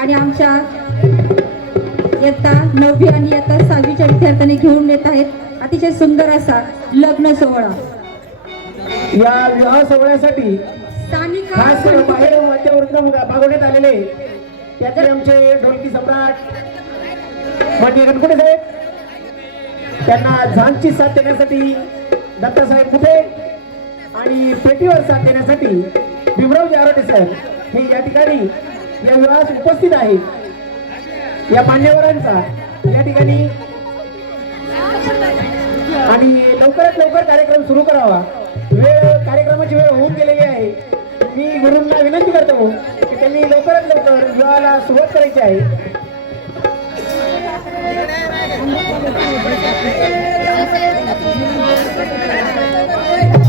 आणि आमच्या इयत्ता नववी आणि इयत्ता सहावीच्या विद्यार्थ्यांनी घेऊन येत आहेत. अतिशय सुंदर असा लग्न सोहळा. या विवाह सोहळ्यासाठी स्थानिक खास बाहेर वाद्यवृंद भागवण्यात आलेले त्याचे आमचे ढोलकी सम्राट म्हणजे गणपती साहेब त्यांना झांजची साथ देण्यासाठी दत्तासाहेब कुठे? आणि पेटीवर साथ देण्यासाठी भीमरावजी आरोटे साहेब हे या ठिकाणी या विवाहास उपस्थित आहे. या मान्यवरांचा या ठिकाणी आणि लवकरात लवकर कार्यक्रम सुरू करावा. वेळ कार्यक्रमाची वेळ होऊन गेलेली आहे. मी गुरुंना विनंती करतो की त्यांनी लवकरात लवकर विवाहाला सुरुवात करायची आहे. Thank you.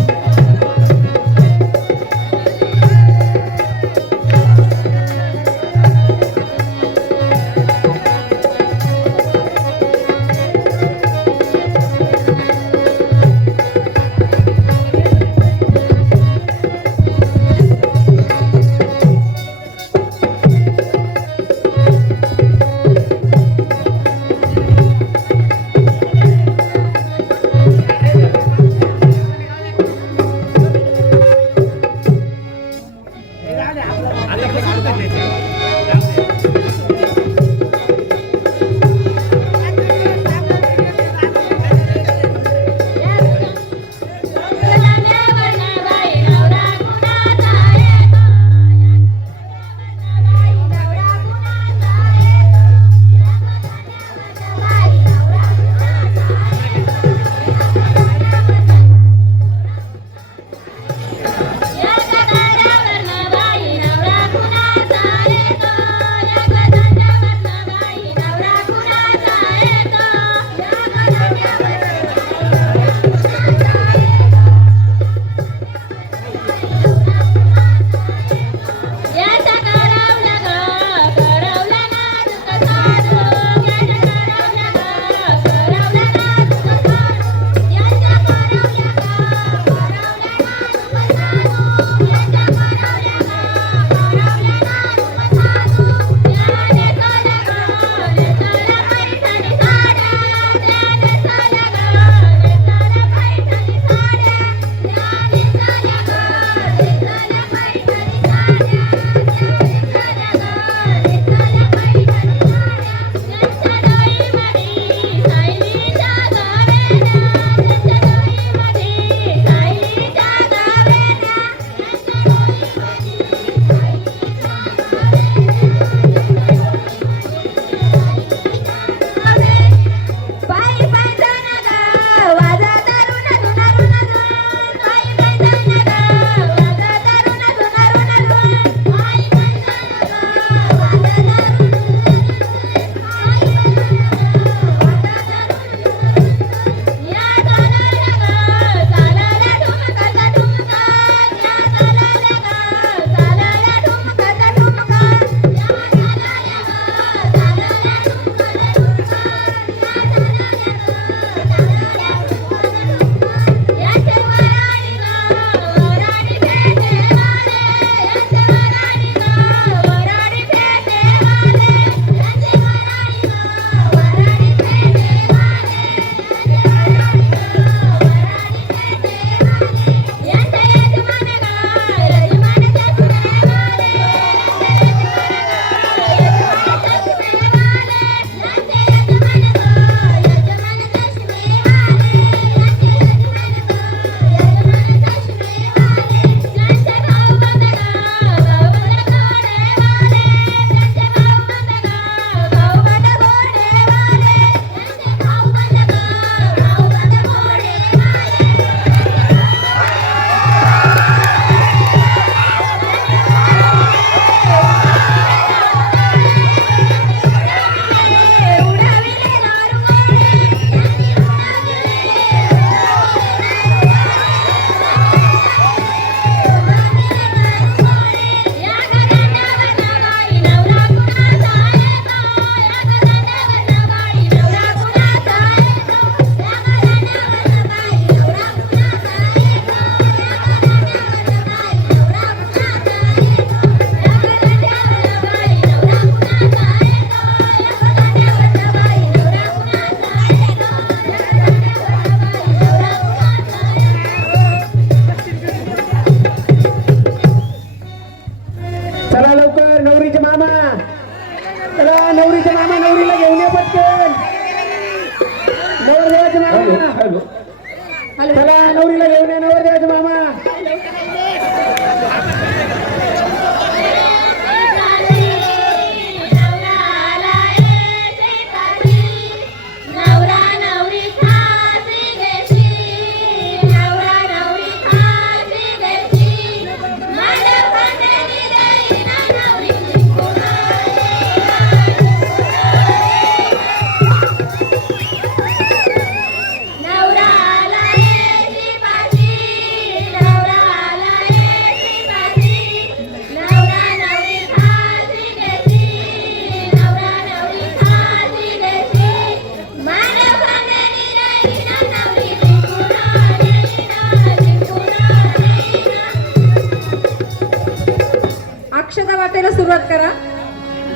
सुरुवात करा.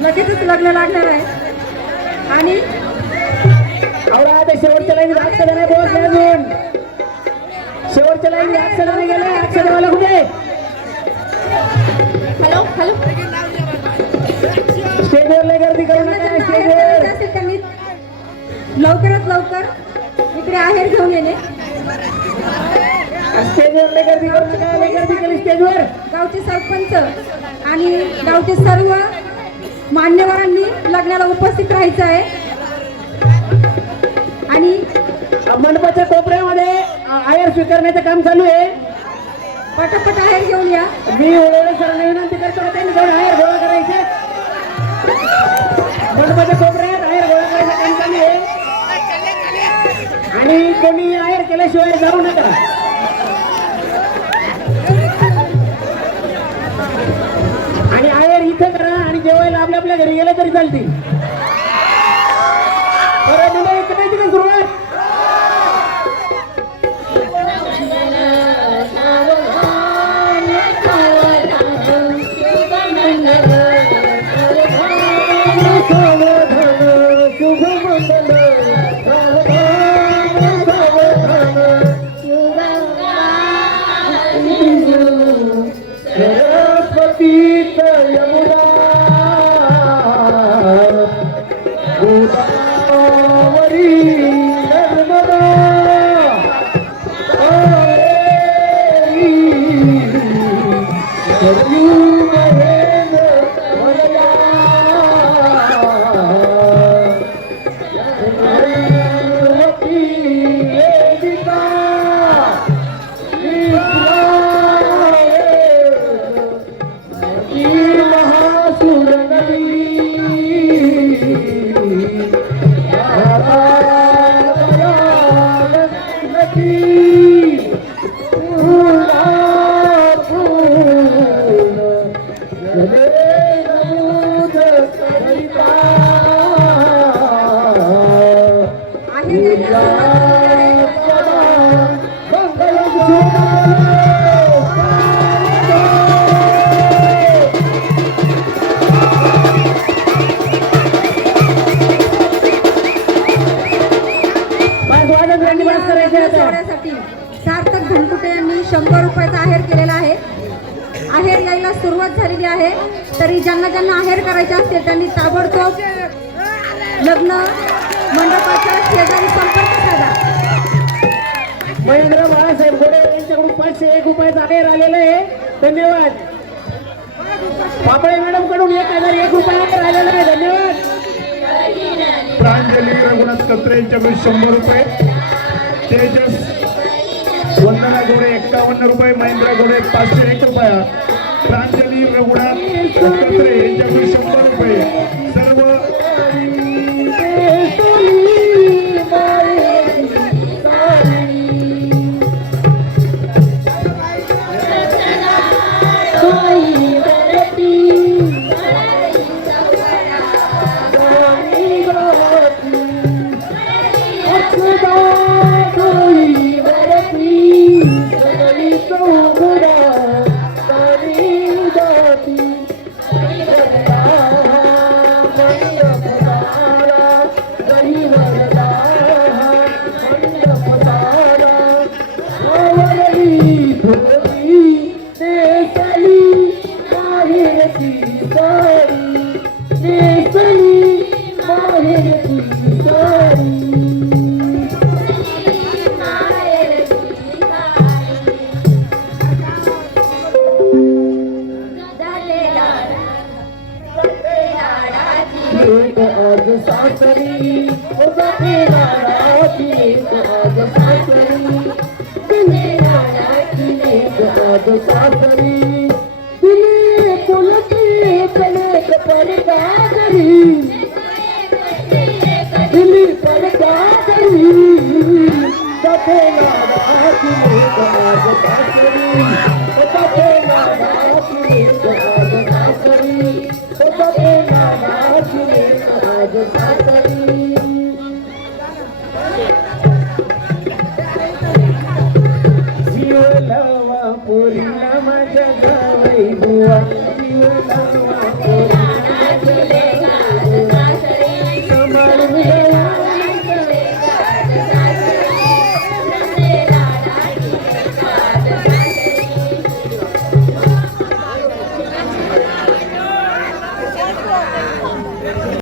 लगेचच लग्न लागणार आहे. आणि आवरा आता शेवटच्या लाईन अक्षर नाही पोहोचले अजून. शेवटच्या लाईन अक्षर नाही गेले अक्षरवाला कुठे हॅलो हॅलो. स्टेजवर लय गर्दी करू ज्यांना नका ज्यांना आहेर स्टेजवर. करायचं असेल त्यांनी लवकरात लवकर इकडे आहेर घेऊन येणे स्टेजवर लय गर्दी करू नका लय गर्दी केली स्टेजवर. गावचे सरपंच. आणि गावचे सर्व मान्यवरांनी लग्नाला उपस्थित राहायचं आहे. आणि मंडपाच्या कोपऱ्यामध्ये आयर स्वीकारण्याचं काम चालू आहे. पटापट आहेर घेऊन या. मी ओळख सरांना विनंती करतो त्यांनी जाऊन आयर गोळा करायचे. मंडपाच्या कोपऱ्यात आयर गोळा करायचं काम चालू आहे. आणि कोणी आयर केल्याशिवाय जाऊ नका. इथं करा आणि जेवायला आपल्या आपल्या घरी गेलं तरी चालतील. असतील त्यांनी ताबडतोब लग्न मंडपाच्या शेजारी संपर्क साधा. महेंद्र बाळासाहेब गोडे यांच्याकडून पाचशे एक रुपयाचा आहेर आलेला आहे. धन्यवाद. पापळे मॅडमकडून एक हजार एक रुपया आलेला आहे. धन्यवाद. प्रांजली रघुनाथ कत्रे यांच्याकडे शंभर रुपये. तेजस वंदना गोरे एक्कावन्न रुपये. महेंद्र गोरे पाचशे एक रुपया प्रांजली रघुनाथ कत्रे यांच्याकडे शंभर रुपये सर्व Oh! ساتري ہو جا تی نا را دي کہا جا ساتري گني را نا تي لے جا دو ساتري دلي کول تي اک پرے گا گري ನಮ ಜಗವೈಭುವ ಶಿವನ